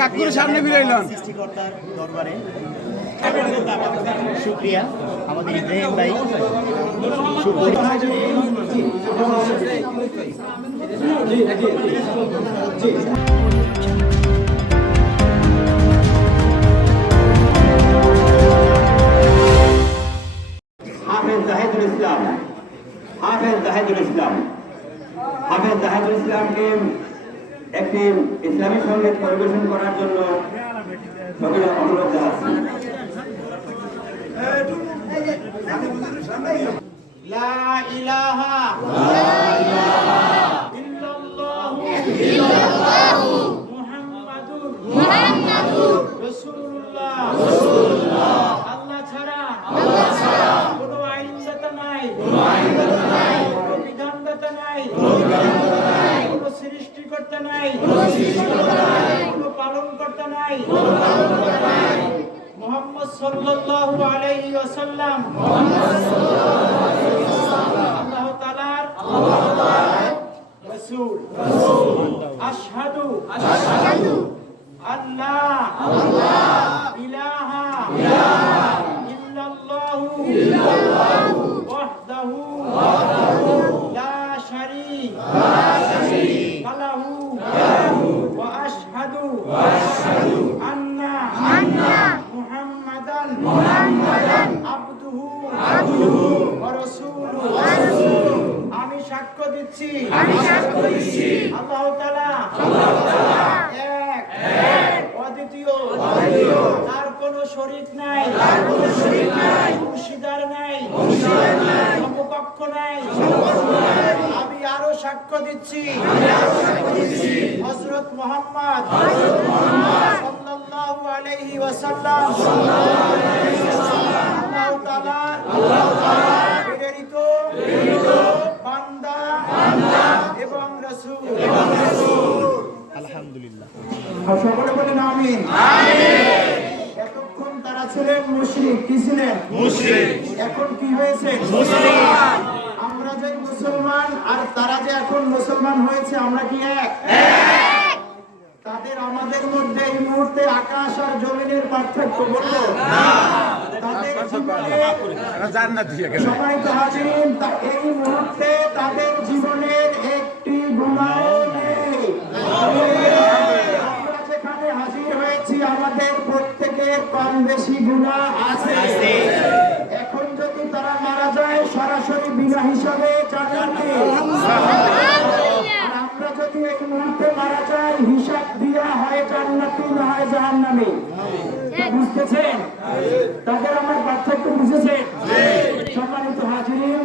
কাকুর সামনে ফিরাইলাম সৃষ্টিকর্তার দরবারে শুকরিয়া আমাদের ইব্রাহিম ভাই হাফেজ জাহিদুল ইসলাম হাফেজ জাহিদুল ইসলাম হাফেজ জাহিদুল ইসলামকে একটি ইসলামী সঙ্গীত পরিবেশন করার জন্য সকলে অনুরোধ জানাচ্ছি। লা ইলাহা ইল্লাল্লাহু মুহাম্মাদুর রাসূলুল্লাহ আল্লাহ ছাড়া কোনো আইনদাতা নাই কোনো বিধানদাতা নাই কোনো সৃষ্টিকর্তা নাই কোনো পালনকর্তা নাই মুহাম্মদ সাল্লাল্লাহু আলাইহি ওয়াসাল্লাম আল্লাহ তাআলার রাসূল আশহাদু আল্লা ইলাহা ইল্লাল্লাহু ওয়াহদাহু লা শারীকা লাহু ওয়া আশহাদু আন্না মুহাম্মাদান আবদুহু ওয়া রাসূলুহু। আমি সাক্ষ্য দিচ্ছি আল্লাহ তাআলা এক অদ্বিতীয়, তার কোনো শরীক নাই, অংশীদার নাই, সমকক্ষ নাই। আমি আরো সাক্ষ্য দিচ্ছি হযরত মুহাম্মদ সাল্লাল্লাহু আলাইহি ওয়াসাল্লাম আল্লাহ তাআলার প্রেরিত বান্দা এবং রাসূল। আলহামদুলিল্লাহ। সকলে বলেন আমিন। এতক্ষণ তারা ছিলেন মুশরিক। কি ছিলেন? এখন কি হয়েছে? মুসলমান। আমরা যে মুসলমান আর তারা যে এখন মুসলমান হয়েছে, আমরা কি এক? তাদের আমাদের মধ্যে এই মুহূর্তে আকাশ আর জমিনের পার্থক্য বলবো তাদের জীবনে সম্মানিত হাজিরিন, এই মুহূর্তে তাদের জীবনের একটি গুনাহও নেই। আমরা যেখানে হাজির হয়েছি আমাদের প্রত্যেকের কম বেশি গুনাহ আছে। এখন যদি তারা মারা যায় সরাসরি বিনা হিসাবে জান্নাতে, আর আমরা যদি এই মুহূর্তে মারা যাই হিসাব দিয়া হয় জান্নাতি না হয় জাহান্নামে। বুঝতেছেন? তাদের আমার পার্থক্য বুঝেছেন? সম্মানিত হাজিরিন,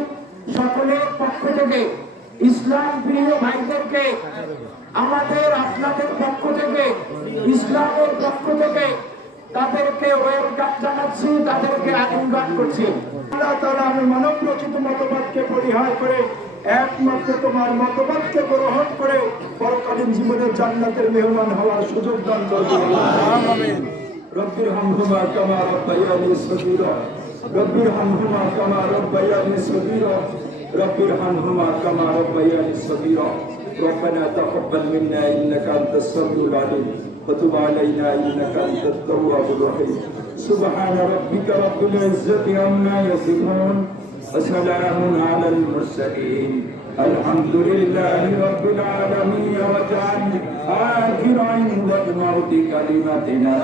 সকলের পক্ষ থেকে ইসলাম প্রিয় ভাইদেরকে আমাদের আপনাদের পক্ষ থেকে ইসলামের পক্ষ থেকে তাদেরকে ওয়েলকাম জানাচ্ছি, তাদেরকে আলিঙ্গন করছি। আল্লাহ তাআলা আমি মানব রচিত মতবাদকে পরিহার করে একমাত্র তোমার মতবাদকে গ্রহণ করে পরকালীন জীবনের জান্নাতের মেহমান হওয়ার সুযোগ দান করুন। আমিন। রব্বির হামহুমা কামা রাব্বায়ানি সগীরা রব্বির হামহুমা কামা রাব্বায়ানি সগীরা রব্বির হামহুমা কামা রাব্বায়ানি সগীরা ربنا تقبل منا إنك أنت السميع العليم وتب علينا إنك أنت التواب الرحيم سبحان ربك رب العزة عما يصفون وسلام على المرسلين الحمد لله رب العالمين واجعل آخر عند الموت كلمتنا